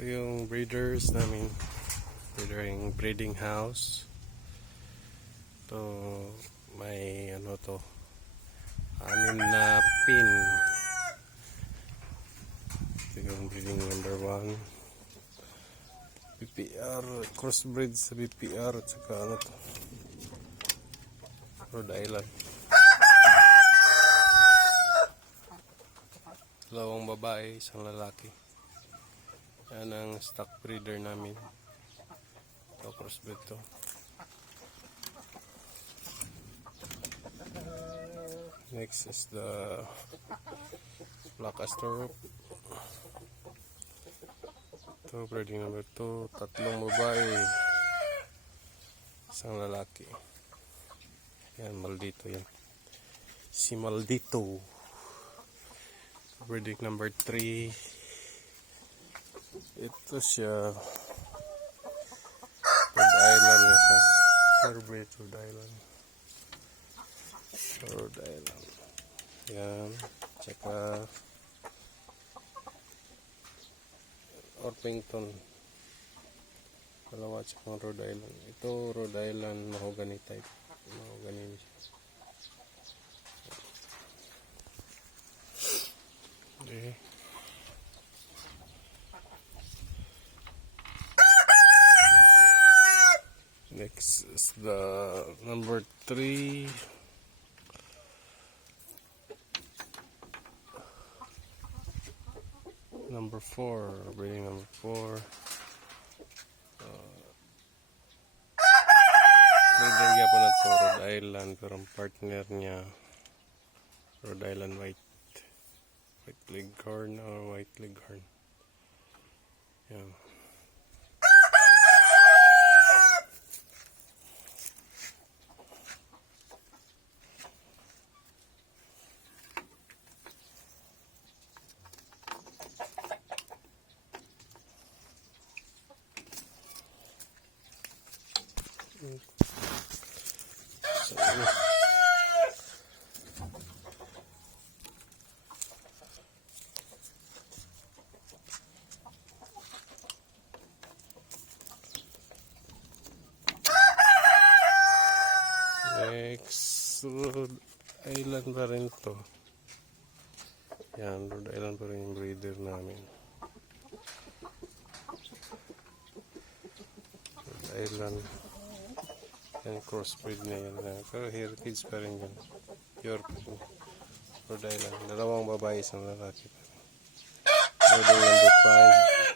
Ito yung breeders namin. Breeding house. Ito may ano to. 6 na pin. Ito yung breeding number 1. BPR, crossbreed sa BPR at saka ano to. Rhode Island. 2 babae, 1 lalaki. Yan ang stock breeder namin. Ito crossbreed to. Next is the Black Astor. Ito breeding number 2. 3 babae, 1 lalaki. Yan, Maldito yan. Si Maldito. Breeding number 3. Ito siya. Rhode Island na siya. Purebred Rhode Island. Rhode Island. Yan. Tsaka Orpington. 2 tsaka Rhode Island. Ito Rhode Island mahogany type. Mahogany siya. Okay. Next is the number 3. Number 4, breeding number 4. Breeder niya po na to Rhode Island, pero ang partner niya Rhode Island White Leghorn or White Leghorn. Yan. Next, Rhode Island pa rin to. Yan, Rhode Island pa rin yung breeder namin. Rhode Island. Yan, crossbreed na yan. Pero heritage pa rin yan. Pure Rhode Island. 2 babae, 1 lalaki pa rin. Breeding number 5.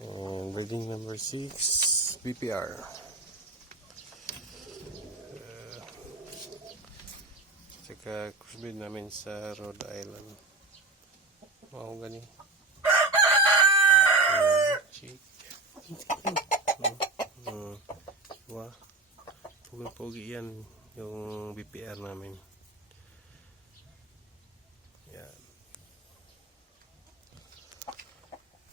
And breeding number 6, BPR. Tsaka crossbreed namin sa Rhode Island. Mahogany. Chick. Wah. Pogi-pogi yan yung BPR namin. Yan.